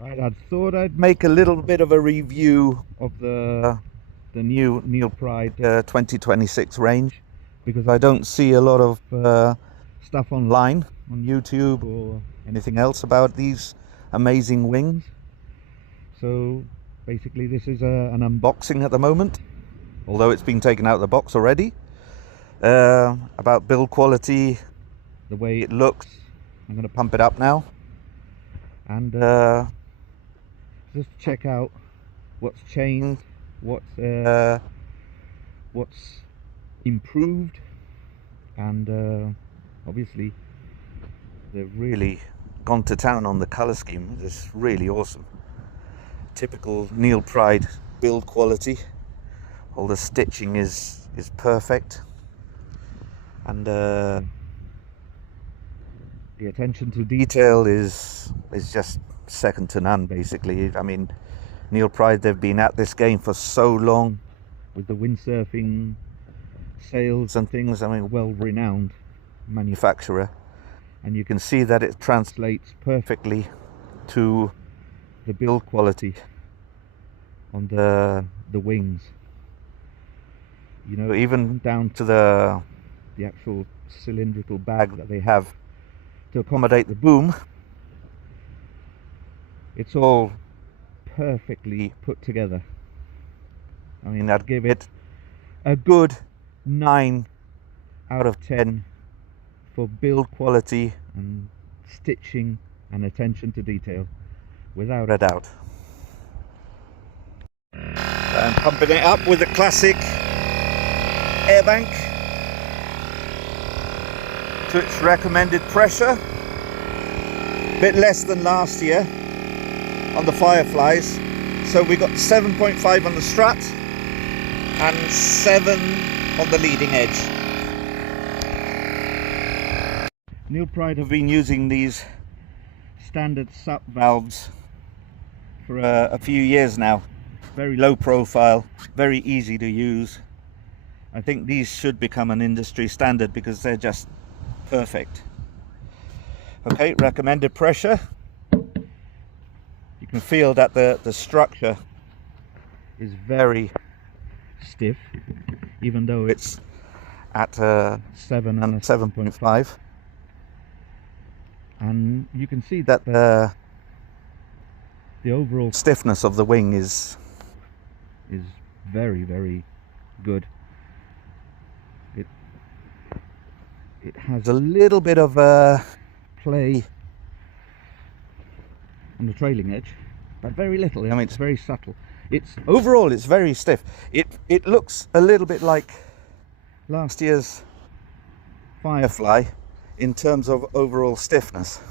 Right, I thought I'd make a little bit of a review of the new Neilpryde 2026 range, because I don't see a lot of stuff online on YouTube or anything else about these amazing wings. So basically this is an unboxing at the moment, although it's been taken out of the box already. About build quality, the way it looks. I'm going to pump it up now and just check out what's changed, what's improved, and obviously they've really gone to town on the color scheme. It's really awesome. Typical Neilpryde build quality. All the stitching is perfect, and the attention to detail is just second to none, basically. I mean, Neilpryde, they've been at this game for so long with the windsurfing sails and things. I mean, well-renowned manufacturer, and you can see that it translates perfectly to the build quality on the wings. You know, even down to the actual cylindrical bag that they have to accommodate the boom. It's all perfectly put together. I mean, I'd give it a good 9 out of 10 for build quality and stitching and attention to detail, without a doubt. I'm pumping it up with a classic air bank to its recommended pressure. A bit less than last year on the Fireflies. So we got 7.5 on the strut and 7 on the leading edge. Neilpryde have been using these standard SUP valves for a few years now. Very low profile, very easy to use. I think these should become an industry standard because they're just perfect. Okay, recommended pressure. You can feel that the structure is very stiff, even though it's at 7 and a 7.5. And you can see that the overall stiffness of the wing is very, very good. It has a little bit of play on the trailing edge, but very little. I mean, it's very subtle. Overall it's very stiff. It looks a little bit like last year's Firefly in terms of overall stiffness.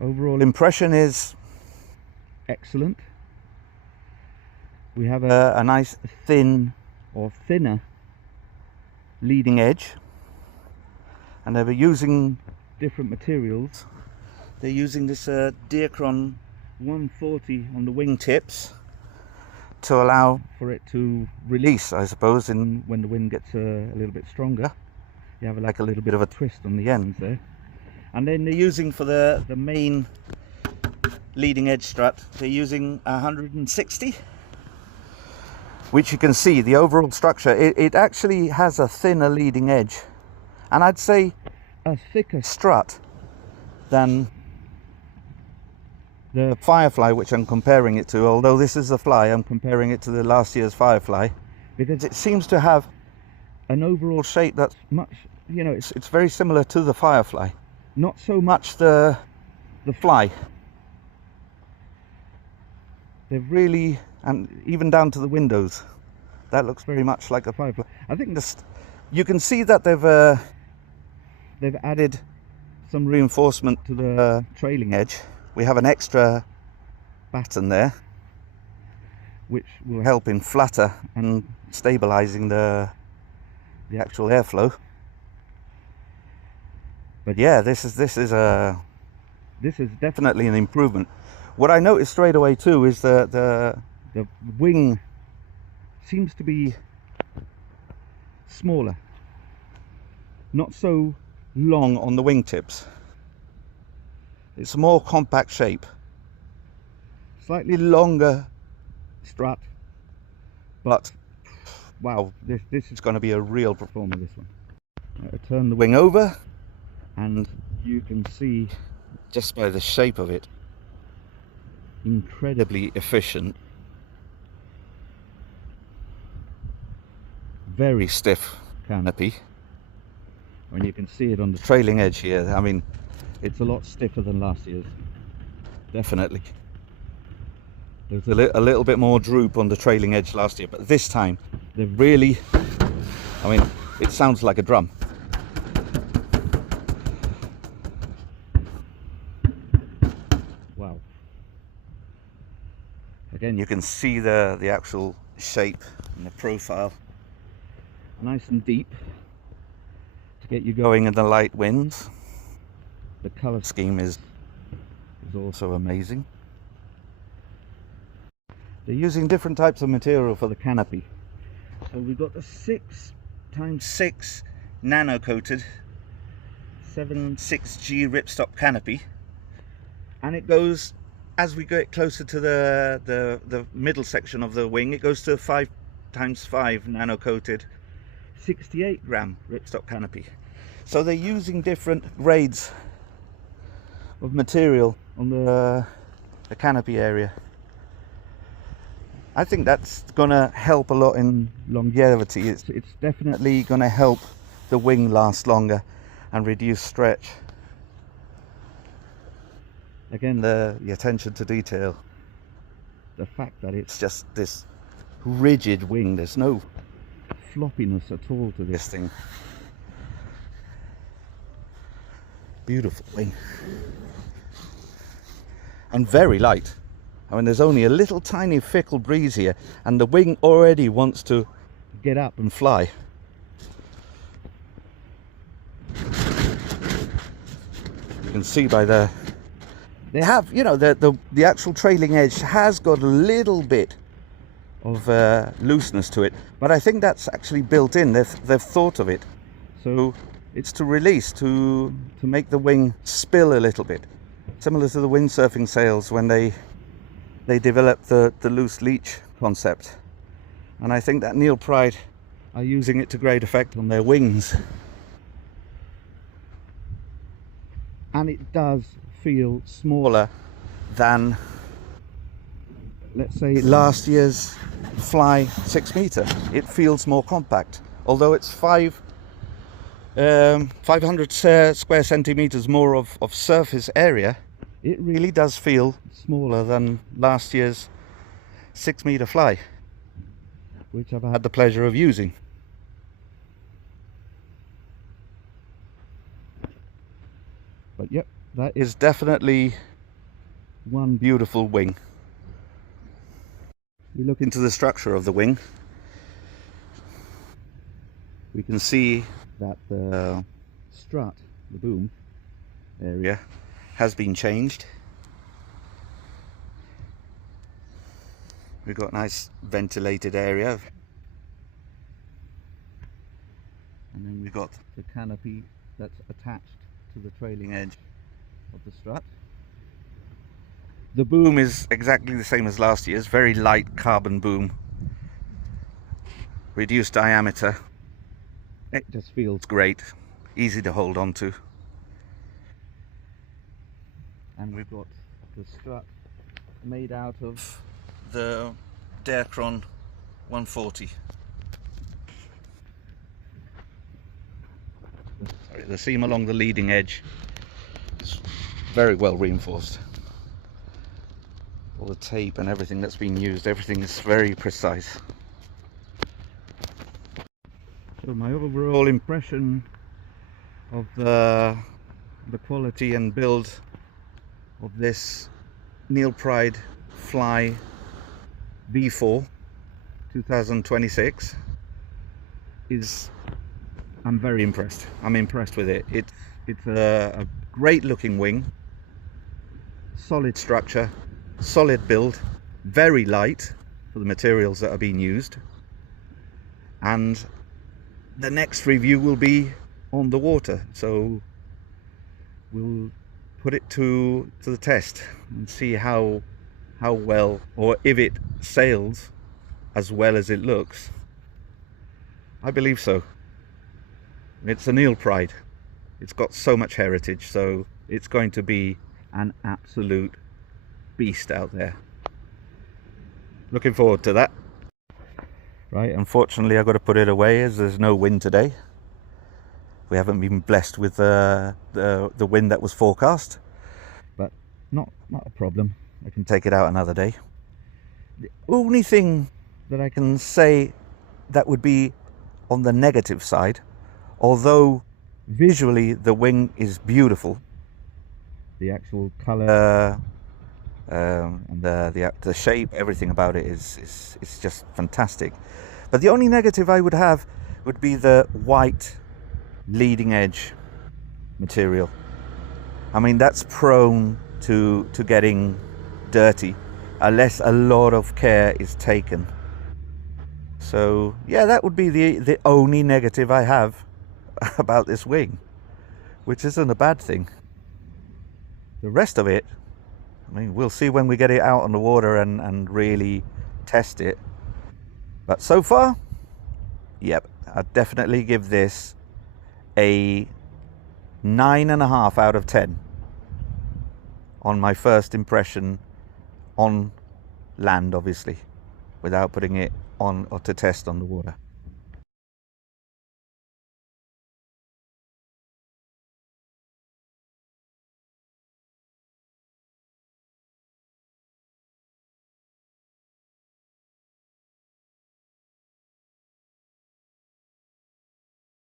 Overall impression is excellent. We have a nice thin or thinner leading edge, and they were using different materials. They're using this Diacron 140 on the wing tips to allow for it to release, I suppose, when the wind gets a little bit stronger. You have like a little bit of a twist on the ends there. And then they're using for the main leading edge strut, they're using 160, which you can see the overall structure. It actually has a thinner leading edge, and I'd say a thicker strut than the Firefly, which I'm comparing it to. Although this is the Fly, I'm comparing it to the last year's Firefly, because it seems to have an overall shape that's much, you know, it's very similar to the Firefly, not so much the Fly. They've really, and even down to the windows, that looks very much like a Firefly. I think you can see that they've added some reinforcement to the trailing edge. We have an extra batten there, which will help in flutter and stabilizing the actual airflow. But yeah, this is definitely an improvement. What I noticed straight away too is the wing seems to be smaller, not so long on the wingtips. It's a more compact shape, slightly longer strut, but wow, this is going to be a real performer, this one. Turn the wing over and you can see just by the shape of it, incredibly efficient, very stiff canopy. When you can see it on the trailing edge here, I mean, it's a lot stiffer than last year's, definitely. There's a little bit more droop on the trailing edge last year, but this time they've really, I mean, it sounds like a drum. Wow. Again, you can see the actual shape and the profile, nice and deep to get you going in the light winds. The color scheme is also amazing. They're using different types of material for the canopy. So we've got the 6x6 nano coated 76G ripstop canopy, and it goes, as we get closer to the middle section of the wing, it goes to 5x5 nano coated 68 gram ripstop canopy. So they're using different grades of material on the canopy area. I think that's gonna help a lot in longevity. It's definitely gonna help the wing last longer and reduce stretch. Again, the attention to detail, the fact that it's just this rigid wing, there's no floppiness at all to this thing. Beautiful wing, and very light. I mean, there's only a little tiny fickle breeze here and the wing already wants to get up and fly. You can see by they have, you know, the actual trailing edge has got a little bit of looseness to it, but I think that's actually built in. They've thought of it, so it's to release, to make the wing spill a little bit, similar to the windsurfing sails when they developed the loose leech concept. And I think that Neilpryde are using it to great effect on their wings. And it does feel smaller than, let's say, last year's Fly 6 meter. It feels more compact, although it's 500 square centimeters more of surface area. It really does feel smaller than last year's 6 meter Fly, which I've had the pleasure of using. But yep, that is definitely one beautiful wing. We look into the structure of the wing. We can see that the strut, the boom area, has been changed. We've got a nice ventilated area, and then we've got the canopy that's attached to the trailing edge of the strut. The boom is exactly the same as last year's, very light carbon boom, reduced diameter. It just feels great, easy to hold on to. And we've got the strut made out of the Neilpryde 140. Sorry, the seam along the leading edge is very well reinforced. All the tape and everything that's been used, everything is very precise. So my overall impression of the quality and build of this Neilpryde Fly V4 2026 is, I'm very impressed. I'm impressed with it. It's a great looking wing, solid structure, solid build, very light for the materials that are being used, and the next review will be on the water, so we'll put it to the test and see how well, or if it sails as well as it looks. I believe so. It's a Neilpryde. It's got so much heritage, so it's going to be an absolute beast out there. Looking forward to that. Right, unfortunately I've got to put it away as there's no wind today. We haven't been blessed with the wind that was forecast, but not a problem. I can take it out another day. The only thing that I can say that would be on the negative side, although visually the wing is beautiful, the actual color and the shape, everything about it is just fantastic. But the only negative I would have would be the white leading edge material. I mean, that's prone to getting dirty unless a lot of care is taken. So yeah, that would be the only negative I have about this wing, which isn't a bad thing. The rest of it, I mean, we'll see when we get it out on the water and really test it. But so far, yep, I'd definitely give this a 9.5 out of 10 on my first impression on land, obviously, without putting it on or to test on the water.